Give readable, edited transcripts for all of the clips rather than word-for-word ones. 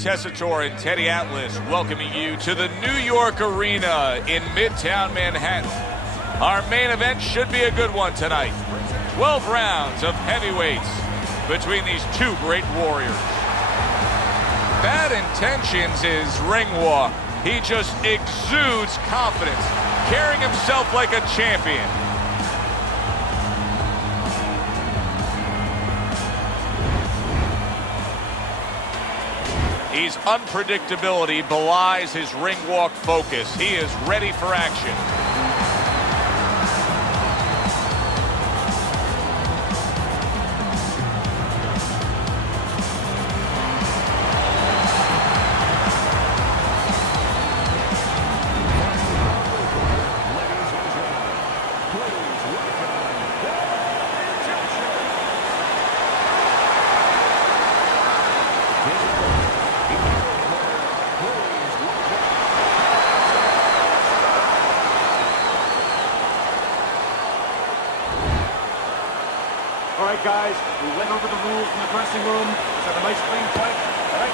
Tessitore and Teddy Atlas welcoming you to the New York Arena in Midtown Manhattan. Our main event should be a good one tonight. 12 rounds of heavyweights between these two great warriors. Bad Intentions is ring walk. He just exudes confidence, carrying himself like a champion. His unpredictability belies his ring walk focus. He is ready for action. All right, guys, we went over the rules in the dressing room. It's a nice clean fight. All right,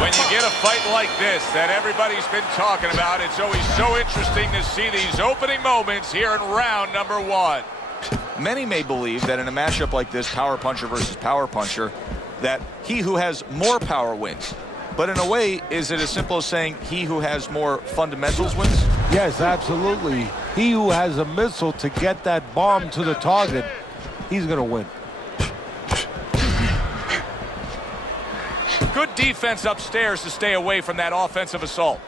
when you get a fight like this that everybody's been talking about, it's always so interesting to see these opening moments here in round number one. Many may believe that in a matchup like this, power puncher versus power puncher, that he who has more power wins. But in a way, is it as simple as saying he who has more fundamentals wins? Yes, absolutely. He who has a missile to get that bomb to the target, he's going to win. Good defense upstairs to stay away from that offensive assault.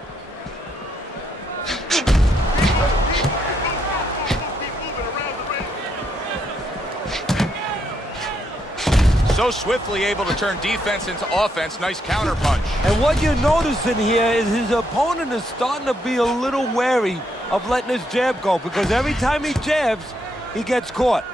So swiftly able to turn defense into offense. Nice counter punch. And what you're noticing here is his opponent is starting to be a little wary of letting his jab go, because every time he jabs, he gets caught.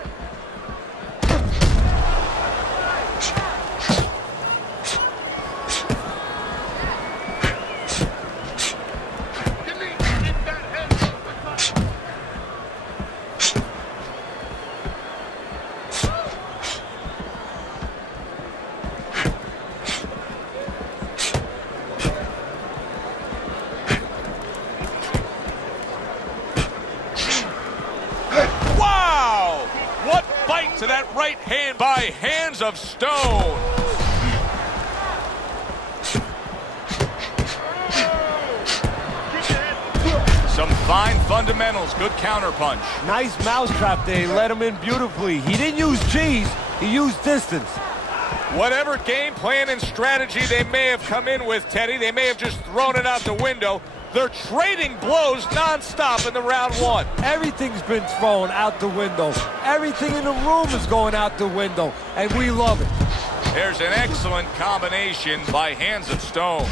To that right hand by Hands of Stone. Some fine fundamentals, good counter punch. Nice mousetrap there, he let him in beautifully. He didn't use cheese, he used distance. Whatever game plan and strategy they may have come in with, Teddy, they may have just thrown it out the window. They're trading blows nonstop in the round one. Everything's been thrown out the window. Everything in the room is going out the window, and we love it. There's an excellent combination by Hands of Stone.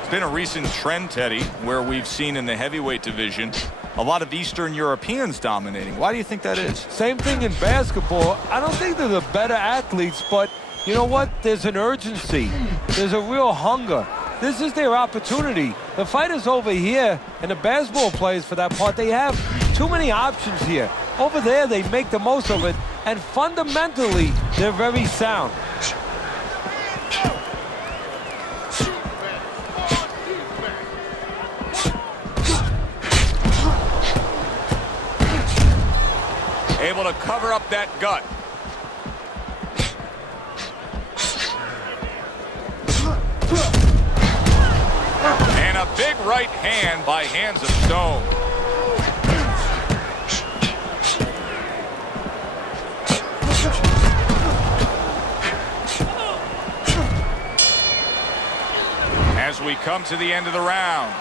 It's been a recent trend, Teddy, where we've seen in the heavyweight division a lot of Eastern Europeans dominating. Why do you think that is? Same thing in basketball. I don't think they're the better athletes, but you know what? There's an urgency. There's a real hunger. This is their opportunity. The fighters over here, and the basketball players for that part, they have too many options here. Over there, they make the most of it, and fundamentally, they're very sound. Able to cover up that gut. And a big right hand by Hands of Stone. As we come to the end of the round,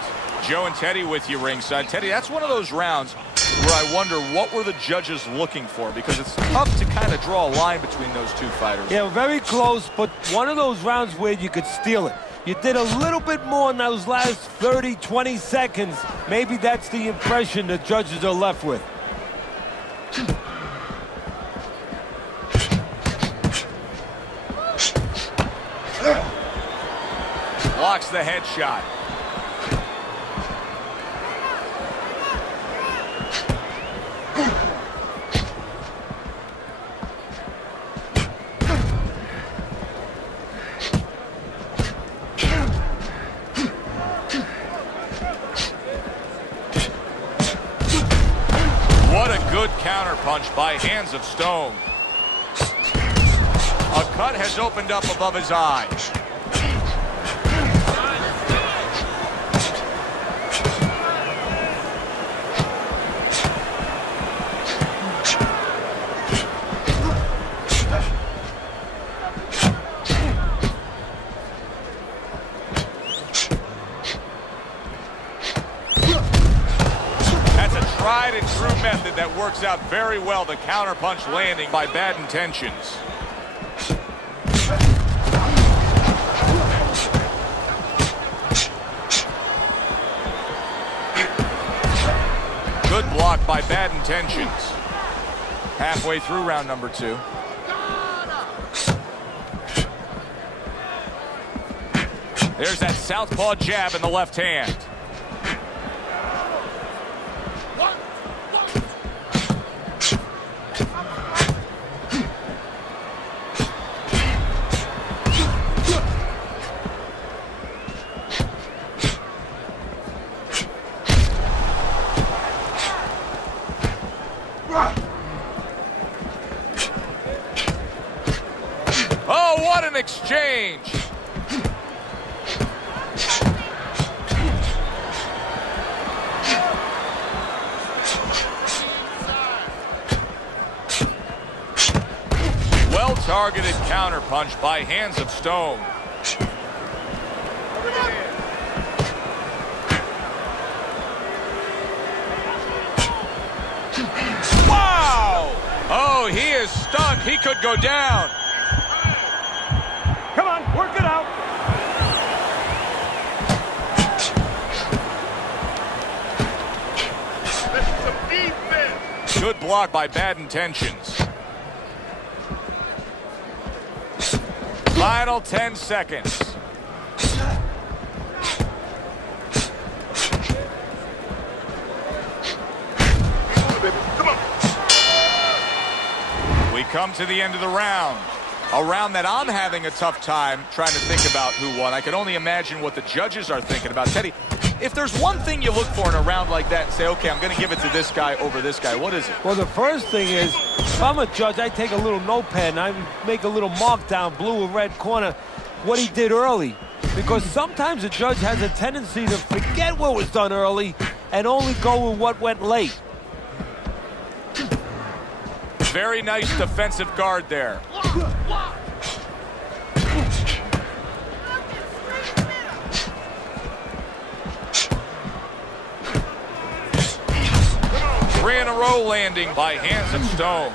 Joe and Teddy with you ringside. Teddy, that's one of those rounds where I wonder what were the judges looking for, because it's tough to kind of draw a line between those two fighters. Yeah, very close, but one of those rounds where you could steal it. You did a little bit more in those last 30, 20 seconds. Maybe that's the impression the judges are left with. Blocks the headshot. counterpunch by hands of stone. A cut has opened up above his eye. Tried and true method that works out very well. The counterpunch landing by Bad Intentions. Good block by Bad Intentions. Halfway through round number 2. There's that southpaw jab in the left hand. Oh, what an exchange! Well-targeted counterpunch by hands of stone. Wow! Oh, he is stunned. He could go down. Come on, work it out. This is some defense. Good block by Bad Intentions. Final 10 seconds. Come on. We come to the end of the round. A round that I'm having a tough time trying to think about who won. I can only imagine what the judges are thinking about. Teddy, if there's one thing you look for in a round like that and say, okay, I'm going to give it to this guy over this guy, what is it? Well, the first thing is, if I'm a judge, I take a little notepad and I make a little mark down, blue or red corner, what he did early. Because sometimes a judge has a tendency to forget what was done early and only go with what went late. Very nice defensive guard there. Three in a row landing by hands of stone.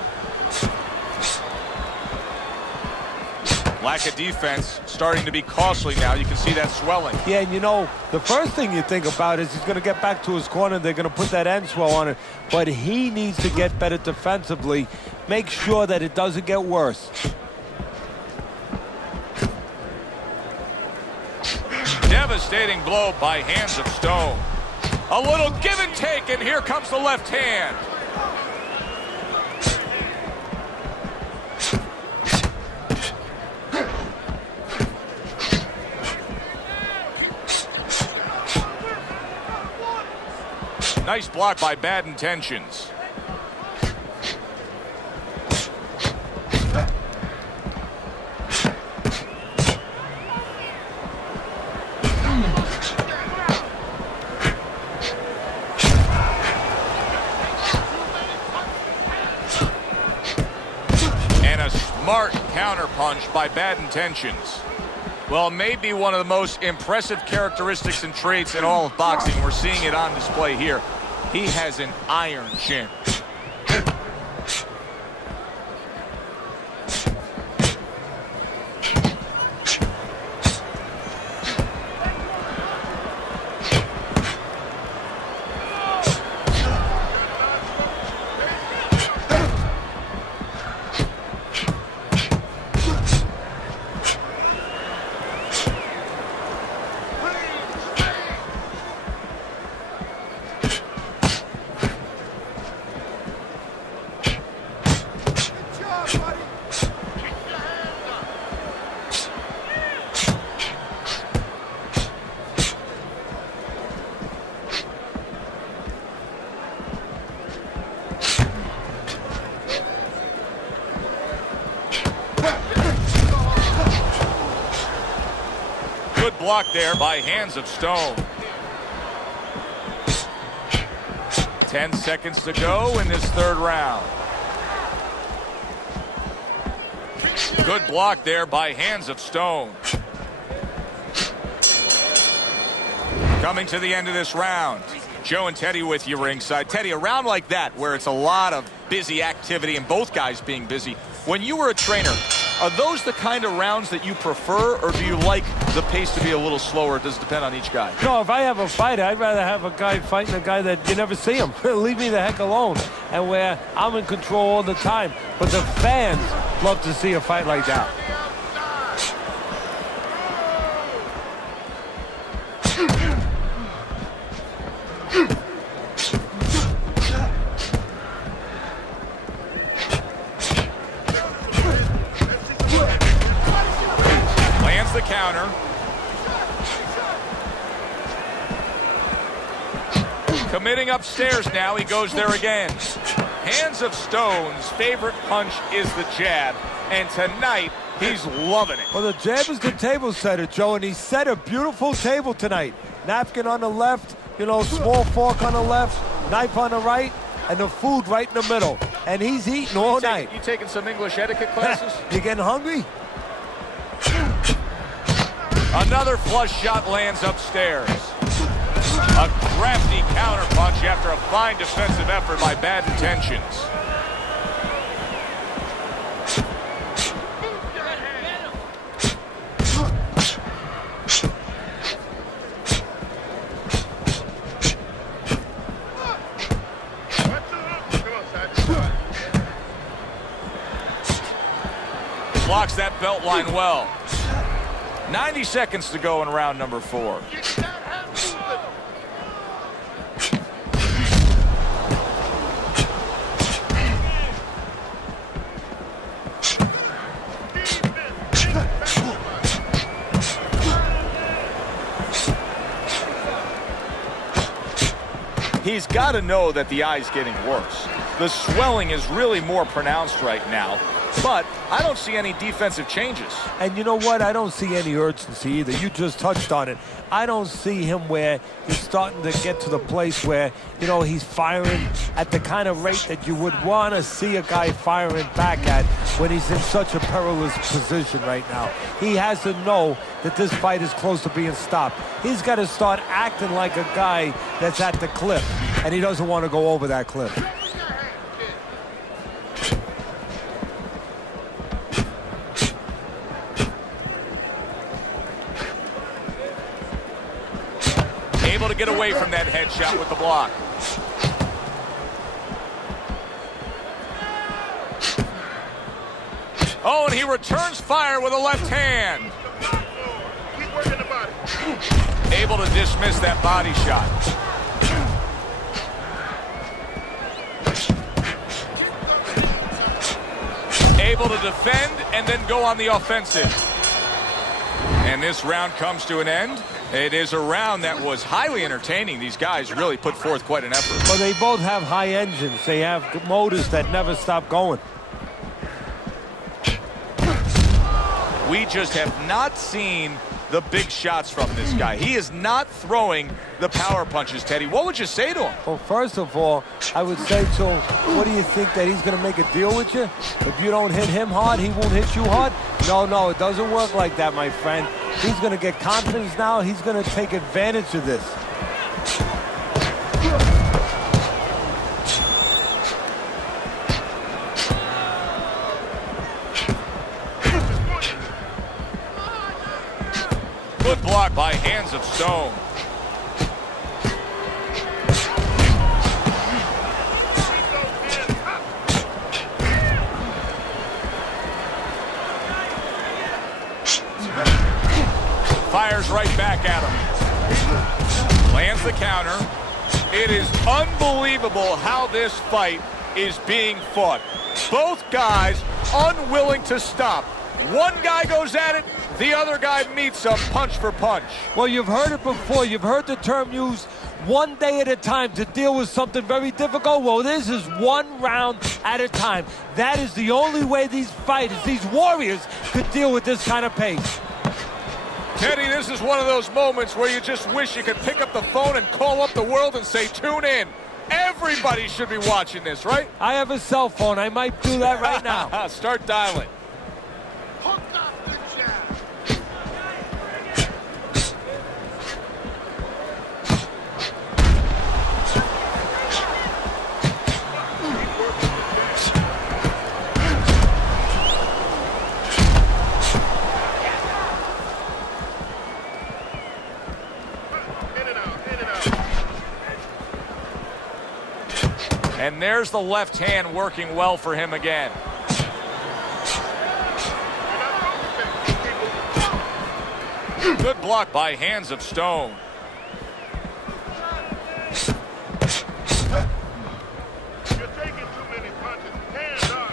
Lack of defense starting to be costly now. You can see that swelling. Yeah, and you know, the first thing you think about is he's going to get back to his corner. They're going to put that end swell on it. But he needs to get better defensively. Make sure that it doesn't get worse. Devastating blow by hands of stone. A little give and take, and here comes the left hand. Nice block by Bad Intentions. And a smart counterpunch by Bad Intentions. Well, maybe one of the most impressive characteristics and traits in all of boxing. We're seeing it on display here. He has an iron chin. block there by Hands of Stone. 10 seconds to go in this third round. Good block there by Hands of Stone. Coming to the end of this round. Joe and Teddy with you ringside. Teddy, a round like that where it's a lot of busy activity and both guys being busy. When you were a trainer, are those the kind of rounds that you prefer, or do you like the pace to be a little slower? Does it depend on each guy? No, if I have a fighter, I'd rather have a guy fighting a guy that you never see him. Leave me the heck alone. And where I'm in control all the time. But the fans love to see a fight like that. Lands the counter. Committing upstairs now. He goes there again. Hands of Stone's favorite punch is the jab, and tonight he's loving it. Well, the jab is the table setter, Joe, and he set a beautiful table tonight. Napkin on the left, you know, small fork on the left, knife on the right, and the food right in the middle. And he's eating all night. You taking some English etiquette classes? You getting hungry? Another flush shot lands upstairs. A crafty counter punch after a fine defensive effort by Bad Intentions. Blocks that belt line well. 90 seconds to go in round number 4. He's got to know that the eye's getting worse. The swelling is really more pronounced right now, but I don't see any defensive changes. And you know what? I don't see any urgency either. You just touched on it. I don't see him where he's starting to get to the place where, you know, he's firing at the kind of rate that you would want to see a guy firing back at when he's in such a perilous position right now. He has to know that this fight is close to being stopped. He's got to start acting like a guy that's at the cliff, and he doesn't want to go over that cliff. Able to get away from that headshot with the block. Oh, and he returns fire with a left hand. Keep working the body. Able to dismiss that body shot. Able to defend and then go on the offensive. And this round comes to an end. It is a round that was highly entertaining. These guys really put forth quite an effort. Well, they both have high engines. They have motors that never stop going. We just have not seen the big shots from this guy. He is not throwing the power punches, Teddy. What would you say to him? Well, first of all, I would say to him, what do you think, that he's going to make a deal with you? If you don't hit him hard, he won't hit you hard? No, it doesn't work like that, my friend. He's going to get confidence now. He's going to take advantage of this. Good block by Hands of Stone. Fires right back at him. Lands the counter. It is unbelievable how this fight is being fought. Both guys unwilling to stop. One guy goes at it, the other guy meets him punch for punch. Well, you've heard it before. You've heard the term used, one day at a time to deal with something very difficult. Well, this is one round at a time. That is the only way these fighters, these warriors, could deal with this kind of pace. Teddy, this is one of those moments where you just wish you could pick up the phone and call up the world and say, tune in. Everybody should be watching this, right? I have a cell phone. I might do that right now. Start dialing. Hook up the jab. In and out, in and out. And there's the left hand working well for him again. Good block by Hands of Stone. You're taking too many punches. Hands up.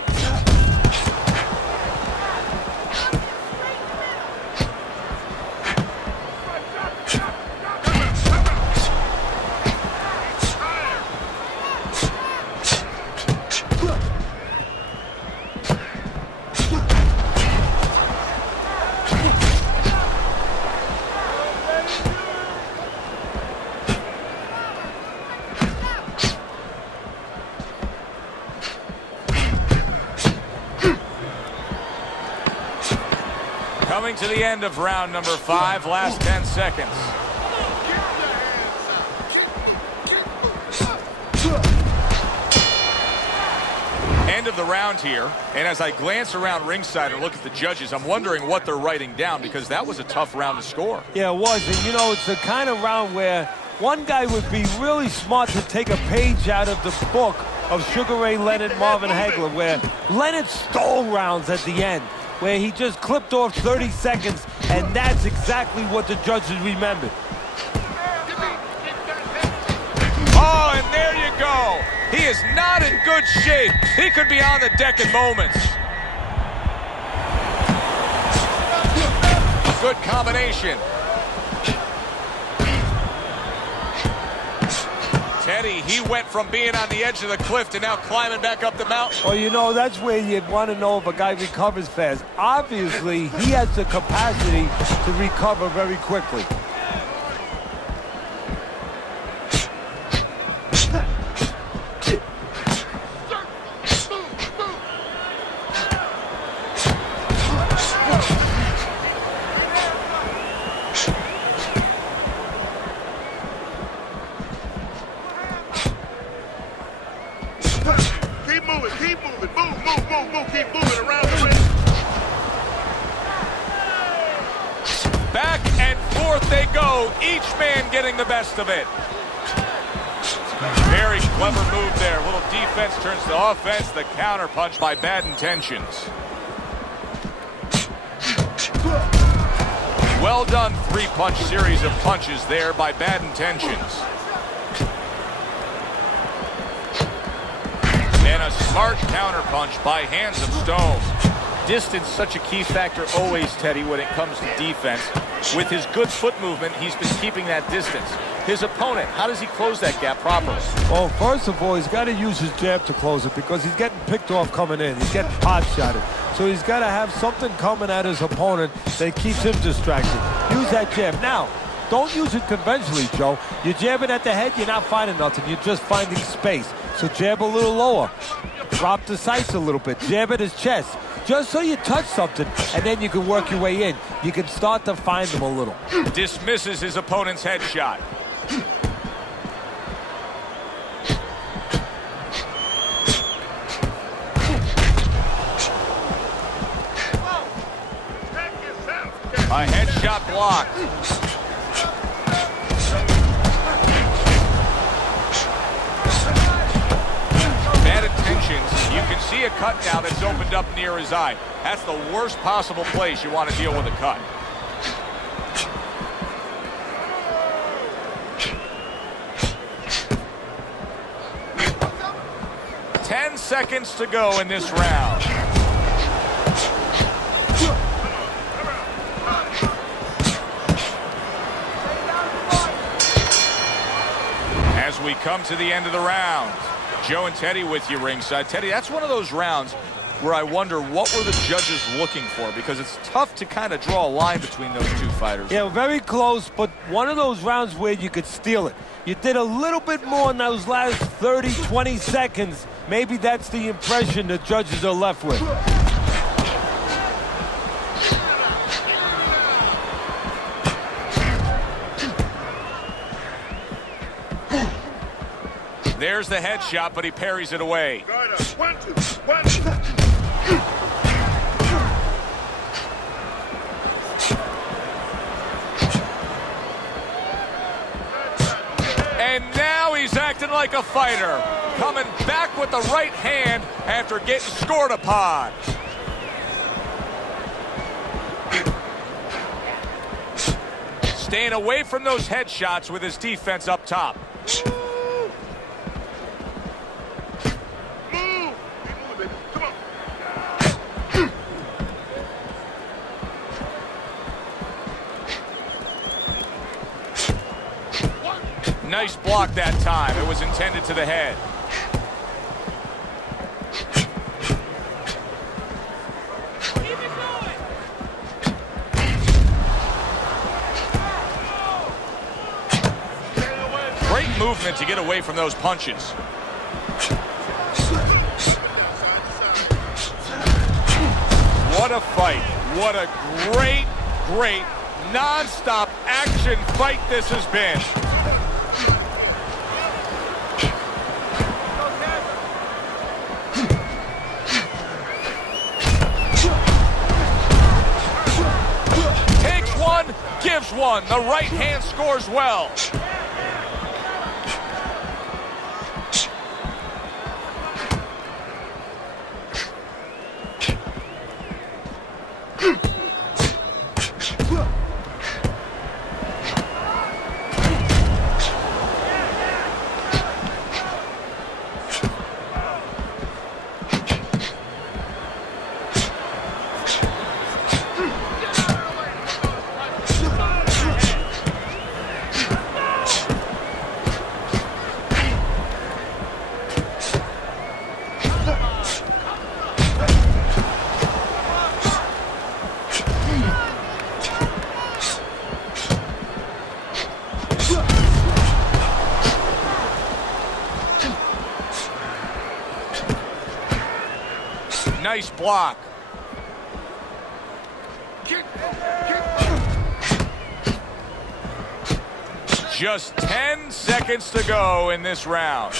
Coming to the end of round number 5, last 10 seconds. End of the round here, and as I glance around ringside and look at the judges, I'm wondering what they're writing down, because that was a tough round to score. Yeah, it was. And, you know, it's the kind of round where one guy would be really smart to take a page out of the book of Sugar Ray Leonard, Marvin Hagler, where Leonard stole rounds at the end, where he just clipped off 30 seconds, and that's exactly what the judges remembered. Oh, and there you go. He is not in good shape. He could be on the deck in moments. Good combination. Teddy, he went from being on the edge of the cliff to now climbing back up the mountain. Well, you know, that's where you'd want to know if a guy recovers fast. Obviously, he has the capacity to recover very quickly. Keep moving, keep moving. Move, move, move, move. Keep moving around the ring. Back and forth they go, each man getting the best of it. Very clever move there. A little defense turns to offense. The counter punch by Bad Intentions. Well done, three-punch series of punches there by Bad Intentions. And a smart counter punch by Hands of Stone. Distance such a key factor always, Teddy, when it comes to defense. With his good foot movement, he's been keeping that distance. His opponent, how does he close that gap properly? Well, first of all, he's got to use his jab to close it because he's getting picked off coming in. He's getting pot-shotted. So he's got to have something coming at his opponent that keeps him distracted. Use that jab. Now, don't use it conventionally, Joe. You're jabbing at the head, you're not finding nothing. You're just finding space. So jab a little lower. Drop the sights a little bit. Jab at his chest. Just so you touch something, and then you can work your way in. You can start to find him a little. Dismisses his opponent's headshot. A headshot blocked. Bad Intentions. You can see a cut now that's opened up near his eye. That's the worst possible place you want to deal with a cut. Ten seconds to go in this round. As we come to the end of the round, Joe and Teddy with you ringside. Teddy, that's one of those rounds where I wonder what were the judges looking for, because it's tough to kind of draw a line between those two fighters. Yeah, very close, but one of those rounds where you could steal it. You did a little bit more in those last 30, 20 seconds. Maybe that's the impression the judges are left with. There's the headshot, but he parries it away. Guard up. 1, 2, 1, 2. And now he's acting like a fighter, coming back with the right hand after getting scored upon. Staying away from those headshots with his defense up top. Nice block that time. It was intended to the head. Great movement to get away from those punches. What a fight. What a great, non-stop action fight this has been. Gives one. The right hand scores well. Nice block. Just 10 seconds to go in this round.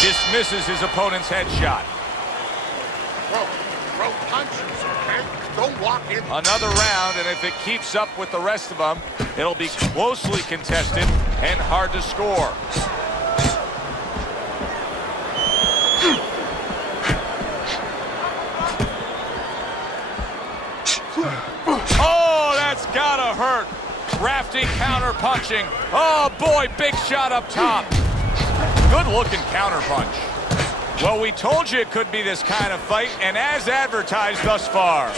Dismisses his opponent's headshot. Throw punches, okay? Don't walk in. Another round, and if it keeps up with the rest of them, it'll be closely contested and hard to score. Oh, that's gotta hurt. Crafty counter punching. Oh boy, big shot up top. Good looking counter punch. Well, we told you it could be this kind of fight, and as advertised thus far.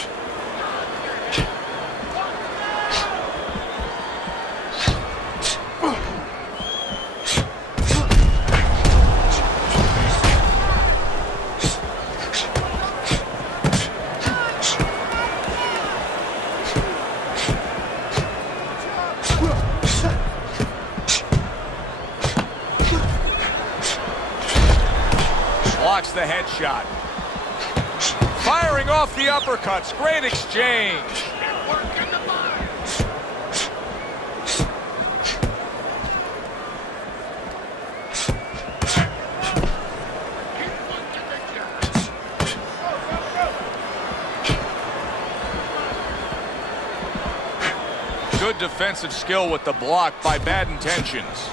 Blocks the headshot. Firing off the uppercuts. Great exchange. Good defensive skill with the block by Bad Intentions.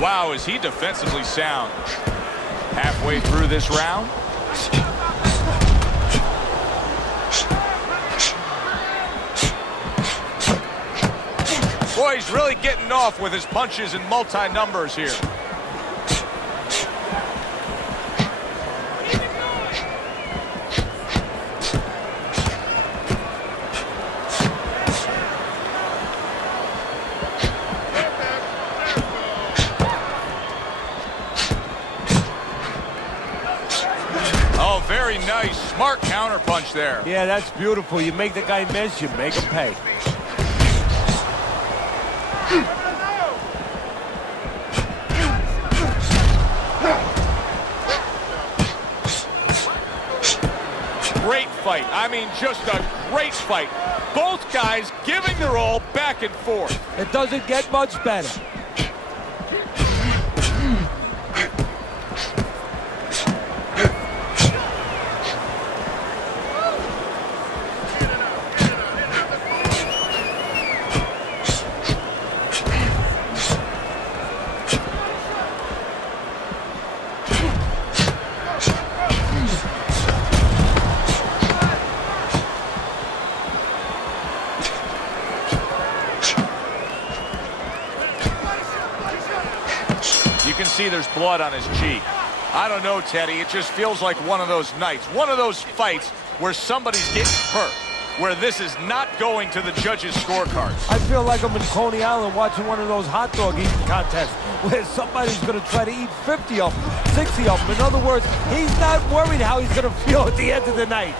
Wow, is he defensively sound. Halfway through this round. Boy, he's really getting off with his punches and multi-numbers here. counter punch there. Yeah, that's beautiful. You make the guy miss, you make him pay. Great fight. I mean, just a great fight. Both guys giving their all back and forth. It doesn't get much better. You can see there's blood on his cheek. I don't know, Teddy. It just feels like one of those nights, one of those fights where somebody's getting hurt, where this is not going to the judges' scorecards. I feel like I'm in Coney Island watching one of those hot dog eating contests where somebody's going to try to eat 50 of them, 60 of them. In other words, he's not worried how he's going to feel at the end of the night.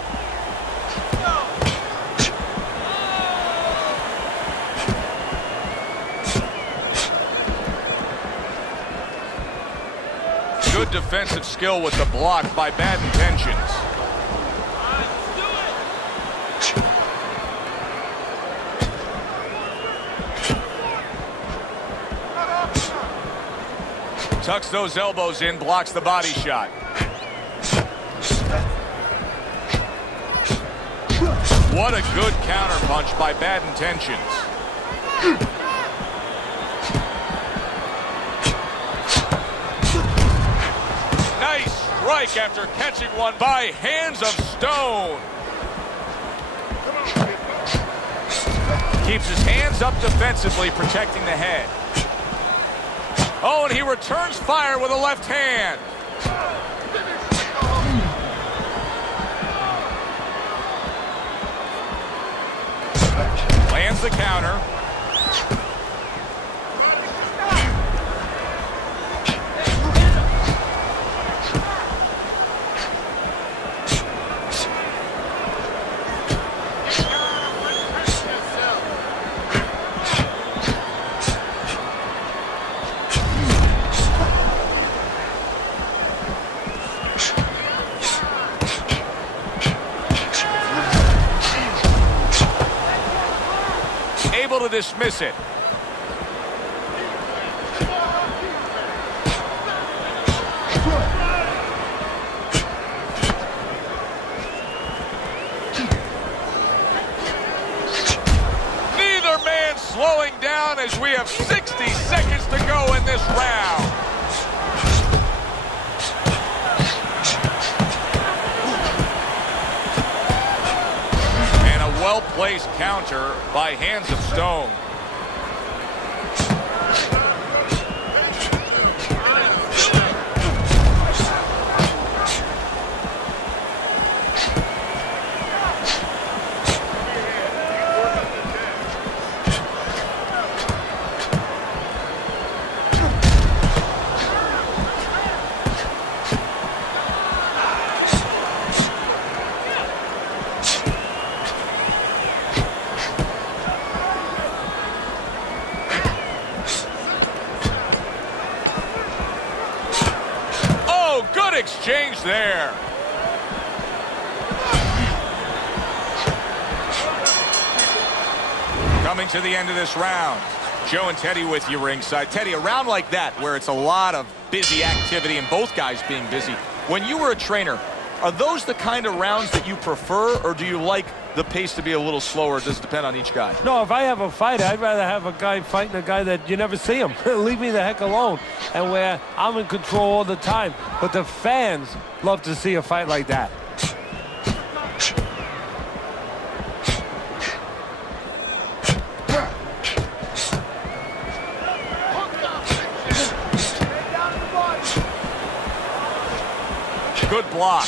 Good defensive skill with the block by Bad Intentions. Tucks those elbows in, blocks the body shot. What a good counter punch by Bad Intentions. Nice strike after catching one by Hands of Stone. Keeps his hands up defensively, protecting the head. Oh, and he returns fire with a left hand. Lands the counter. Able to dismiss it. Neither man slowing down as we have 60 seconds to go in this round. Well-placed counter by Hands of Stone. Good exchange there. Coming to the end of this round. Joe and Teddy with you ringside. Teddy, a round like that where it's a lot of busy activity and both guys being busy. When you were a trainer, are those the kind of rounds that you prefer, or do you like the pace to be a little slower? Does it depend on each guy? No, if I have a fight, I'd rather have a guy fighting a guy that you never see him. Leave me the heck alone. And where I'm in control all the time. But the fans love to see a fight like that. Good block.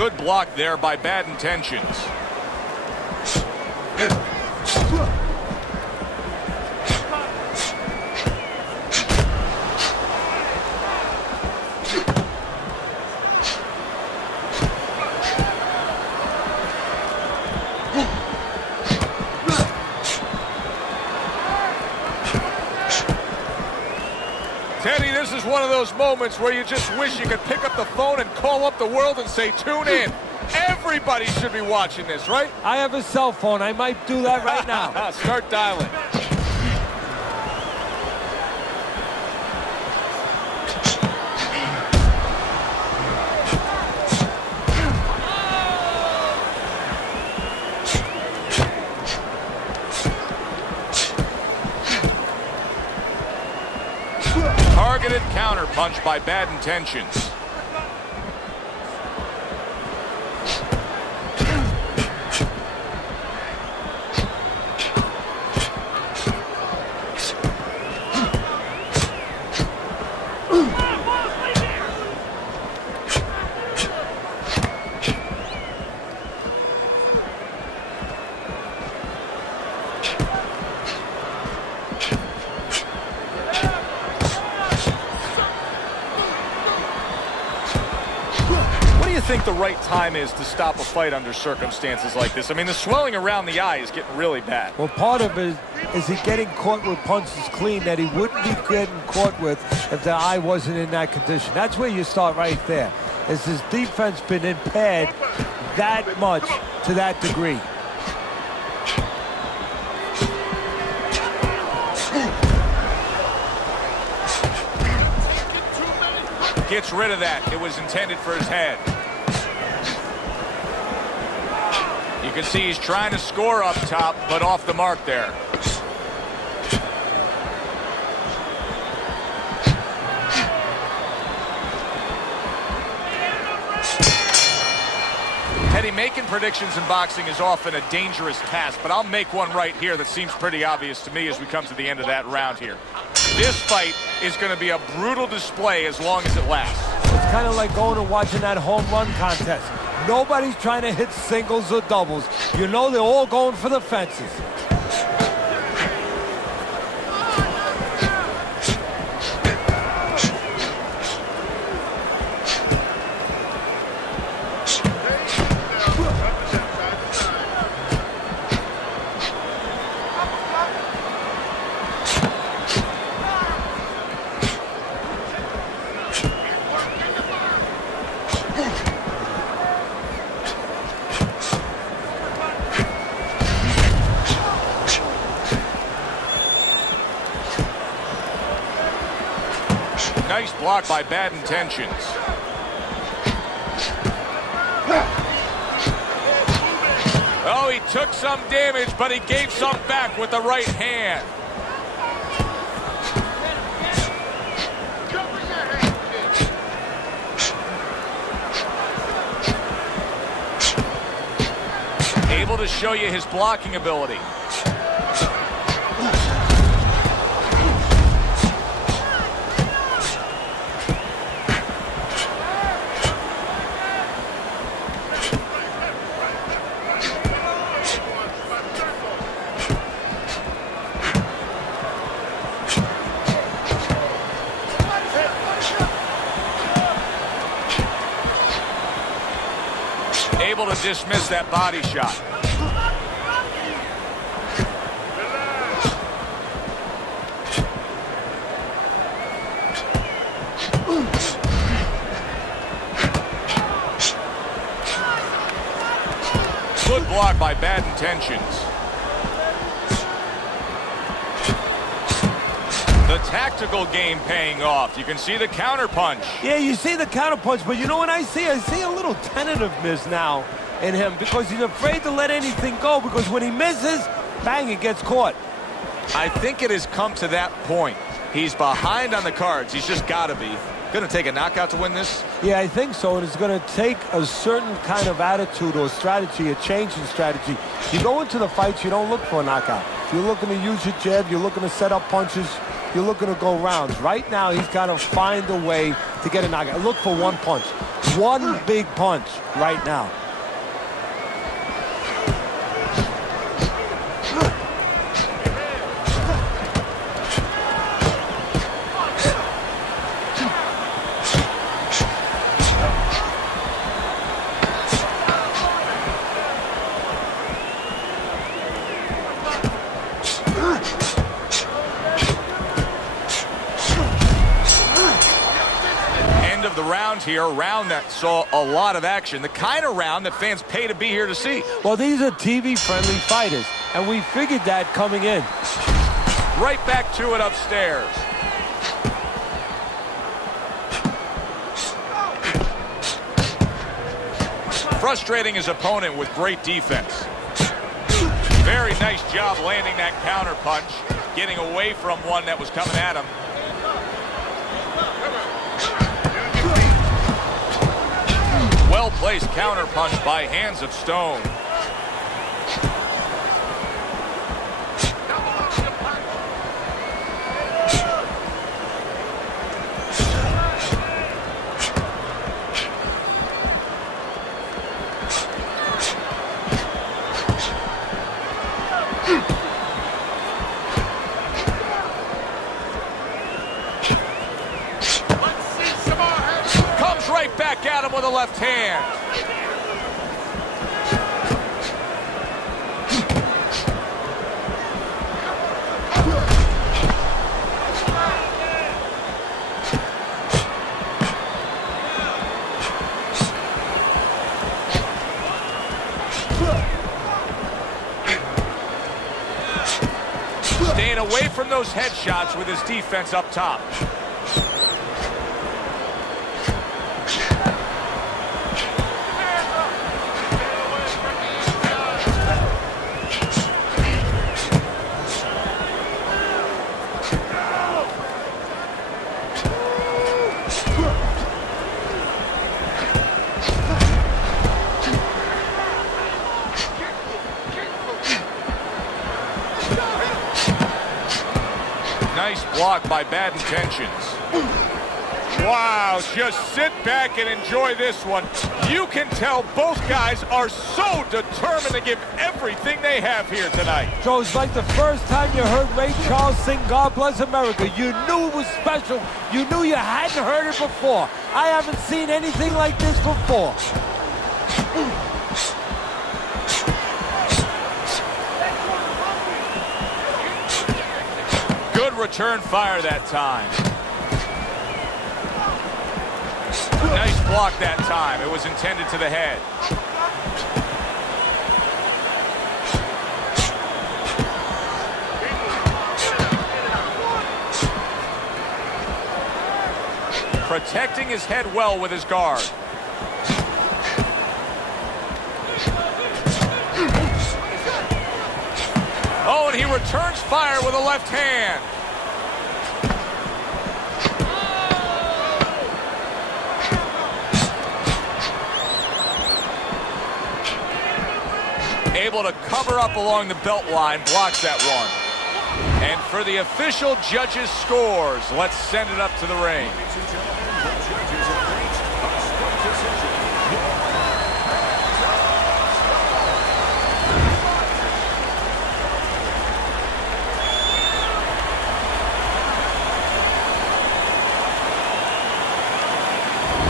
Good block there by Bad Intentions. is one of those moments where you just wish you could pick up the phone and call up the world and say, tune in. Everybody should be watching this, right? I have a cell phone. I might do that right now. Start dialing. Targeted counter punch by Bad Intentions. I think the right time is to stop a fight under circumstances like this? I mean, the swelling around the eye is getting really bad. Well, part of it is he getting caught with punches clean that he wouldn't be getting caught with if the eye wasn't in that condition. That's where you start right there. Has his defense been impaired that much to that degree? Gets rid of that. It was intended for his head. You can see he's trying to score up top, but off the mark there. Teddy, making predictions in boxing is often a dangerous task, but I'll make one right here that seems pretty obvious to me as we come to the end of that round here. This fight is going to be a brutal display as long as it lasts. It's kind of like going and watching that home run contest. Nobody's trying to hit singles or doubles. You know they're all going for the fences. Nice block by Bad Intentions. Oh, he took some damage, but he gave some back with the right hand. Able to show you his blocking ability. Able to dismiss that body shot. Good block by Bad Intentions. The tactical game paying off. You can see the counter punch. Yeah, you see the counter punch, but you know what I see a little tentativeness now in him because he's afraid to let anything go because when he misses, bang, it gets caught. I think it has come to that point. He's behind on the cards. He's just got to be. Going to take a knockout to win this? Yeah, I think so, and it's going to take a certain kind of attitude or strategy, a change in strategy. You go into the fights, you don't look for a knockout. You're looking to use your jab, you're looking to set up punches, you're looking to go rounds. Right now, he's got to find a way to get a knockout. Look for one punch. One big punch right now. the round here, a round that saw a lot of action, the kind of round that fans pay to be here to see. Well, these are TV-friendly fighters, and we figured that coming in. Right back to it upstairs. Frustrating his opponent with great defense. Very nice job landing that counter punch, getting away from one that was coming at him. Well-placed counter punch by Hands of Stone. Right back at him with a left hand. Staying away from those headshots with his defense up top. Nice block by Bad Intentions. Wow, just sit back and enjoy this one. You can tell both guys are so determined to give everything they have here tonight. So it's like the first time you heard Ray Charles sing God Bless America. You knew it was special. You knew you hadn't heard it before. I haven't seen anything like this before. Good return fire that time. Nice block that time. It was intended to the head. Protecting his head well with his guard. Oh, and he returns fire with a left hand. Able to cover up along the belt line, blocks that one. And for the official judges' scores, let's send it up to the ring.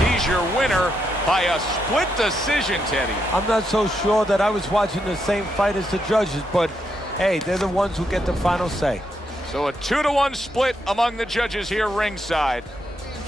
He's your winner by a split decision, Teddy. I'm not so sure that I was watching the same fight as the judges, but hey, they're the ones who get the final say. So a 2-to-1 split among the judges here ringside.